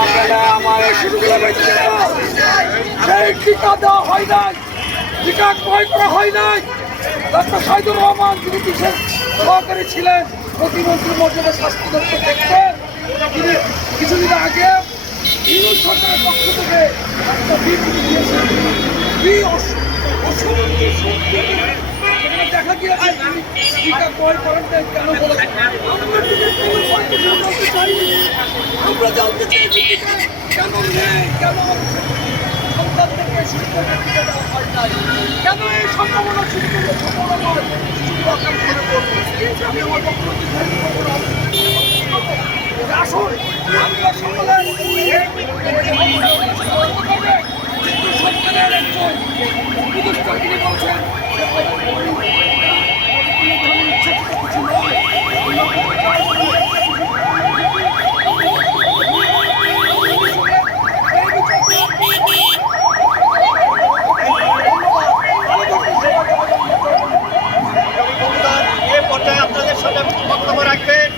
আমার শুরুগুলো সেই টিকা দেওয়া হয় নাই, টিকা ক্রয় করা হয় নাই। ডক্টর সাইদুর রহমান যিনি বিশেষ সহকারী ছিলেন প্রতিমন্ত্রী মর্যাদা স্বাস্থ্য দপ্তর দেখতে, তিনি কিছুদিন আগে ইউনিট সরকারের পক্ষ থেকে একটা বিবৃতি দিয়েছেন। দেখা গিয়েছে টিকা ক্রয় করেন নাই কেন বলেছেন। আমরা জানতে চাইছি কেন নেই, কেন সন্তানদেরকে শিশুদেরকে টিকা দেওয়া হয় নাই, কেন এই সম্ভাবনা শিশুদের সম্ভাবনা নয়, শিশুগুলো আকাম করে পড়বে। আমি আমার বক্তব্য আসুন আমরা সকলে সরকারের একজন উপদেষ্টা তিনি বলছেন